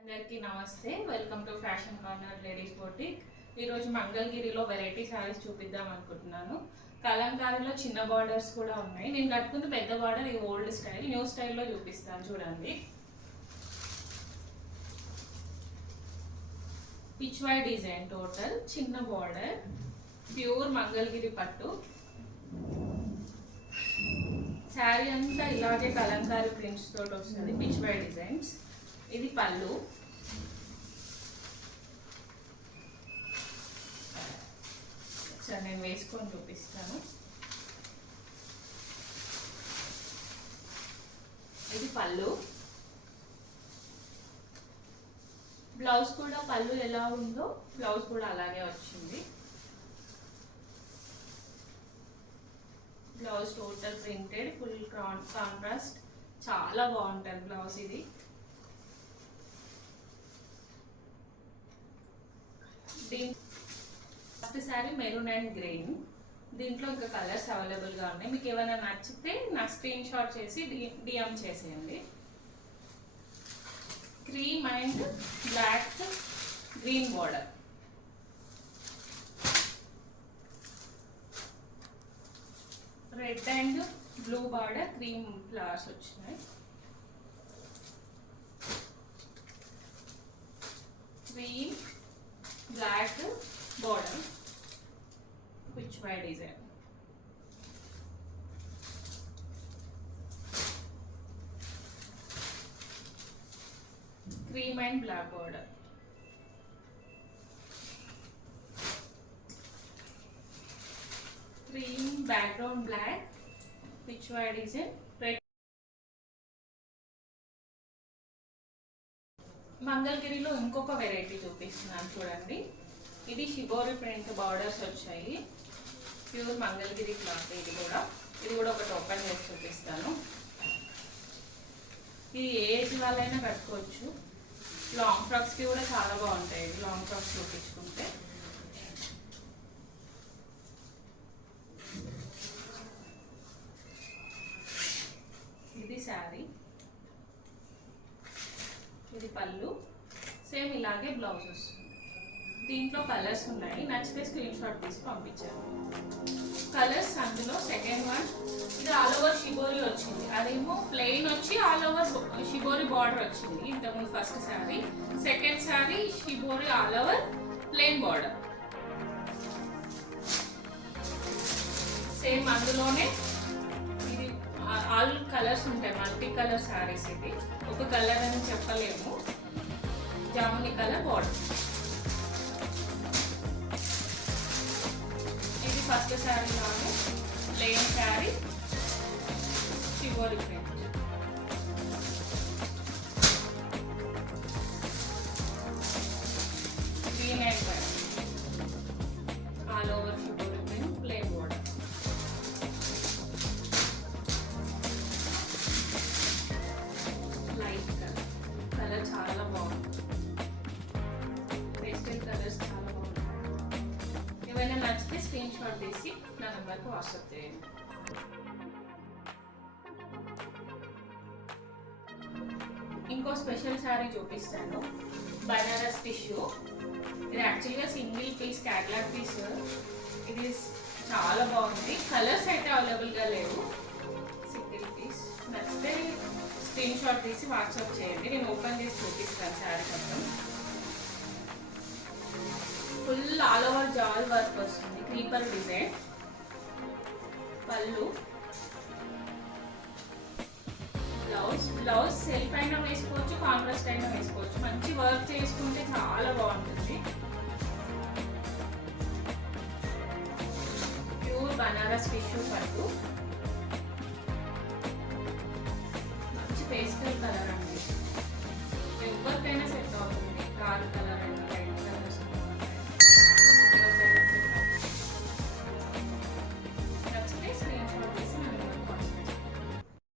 అందరికీ నమస్తే. Welcome to fashion corner ladies boutique. ఈరోజు మంగళగిరిలో వెరైటీ శారీస్ చూపిద్దాం అనుకుంటున్నాను. కలంకారీలో చిన్న బార్డర్స్ కూడా ఉన్నాయి. నేను కట్టుకుంది పెద్ద బార్డర్, ఇది ఓల్డ్ స్టైల్. న్యూ స్టైల్లో చూపిస్తాను చూడండి. పిచ్వై డిజైన్, టోటల్ చిన్న బార్డర్, ప్యూర్ మంగళగిరి పట్టు. శారీ అంతా ఇలాగే కలంకారీ ప్రింట్స్ తోటి వస్తుంది, పిచ్వై డిజైన్స్. ఇది పళ్ళు. సరే నేను వేసుకొని చూపిస్తాను. ఇది పళ్ళు. బ్లౌజ్ కూడా పళ్ళు ఎలా ఉందో బ్లౌజ్ కూడా అలాగే వచ్చింది. Blouse total printed, full contrast, చాలా బాగుంటుంది బ్లౌజ్. ఇది first sari maroon and green. దీంట్లో ఇంకా కలర్స్ అవైలబుల్గా ఉన్నాయి. మీకు ఏమైనా నచ్చితే నాకు స్క్రీన్ షాట్ చేసి డిఎం చేసేయండి. Cream and black green border. Red and blue border, cream flowers వచ్చినాయి. Cream black border, pichwai design. Cream and black border. Cream background black, pichwai design, red. మంగళగిరిలో ఇంకొక వెరైటీ చూపిస్తున్నాను చూడండి. ఇది షిబోరి ప్రింట్ బార్డర్స్ వచ్చాయి. ప్యూర్ మంగళగిరి క్లాత్. ఇది కూడా ఒకటి ఓపెన్ చేసి చూపిస్తాను. ఇది ఏ ఏజ్ వాళ్ళైనా కట్టుకోవచ్చు. లాంగ్ ఫ్రాక్స్కి కూడా చాలా బాగుంటాయి. లాంగ్ ఫ్రాక్స్ చూపించుకుంటే ఇది శారీ, ఇది పళ్ళు. సేమ్ ఇలాగే బ్లౌజ్ వస్తుంది. దీంట్లో కలర్స్ ఉన్నాయి. నచ్చితే స్క్రీన్ షాట్ తీసి పంపించాను. కలర్స్ అందులో సెకండ్ వన్, ఇది ఆల్ ఓవర్ షిబోరి వచ్చింది. అదేమో ప్లెయిన్ వచ్చి ఆల్ ఓవర్ షిబోరి బార్డర్ వచ్చింది. ఇంతకుముందు ఫస్ట్ శారీ. సెకండ్ sari shibori all over plain border. Same అందులోనే ఇది ఆల్ కలర్స్ ఉంటాయి. Multi colour saris. ఇది ఒక కలర్ అని చెప్పలేము. జాముని కలర్ బార్డర్. ఇది ఫస్ట్ శారీ లాగా ప్లెయిన్ sari, shibori print. Green and white, all over shibori print, plain border. Light colour చాలా బాగుంది. పేస్టల్ కలర్స్ చాలా బాగుంటాయి. ఏమైనా నచ్చితే స్క్రీన్ షాట్ తీసి నా నెంబర్కి వాట్సాప్ చేయండి. ఇంకో స్పెషల్ శారీ చూపిస్తాను. బనారస్ టిష్యూ. ఇది యాక్చువల్గా సింగిల్ పీస్ క్యాట్లాగ్ పీస్. ఇది చాలా బాగుంది. కలర్స్ అయితే అవైలబుల్గా లేవు. Single piece. నచ్చితే స్క్రీన్ షాట్ తీసి వాట్సాప్ చేయండి. నేను ఓపెన్ చేసి చూపిస్తాను శారీ మొత్తం. ఫుల్ ఆల్ ఓవర్ జాల్ వర్క్ వస్తుంది, క్రీపర్ డిజైన్. పళ్ళు. బ్లౌజ్ సెల్ఫ్ అయినా వేసుకోవచ్చు, కాంట్రాస్ట్ అయినా వేసుకోవచ్చు. మంచి వర్క్ చేసుకుంటే చాలా బాగుంటుంది. ప్యూర్ బనారస్ టిష్యూ పట్టు. మంచి పేస్టల్ కలర్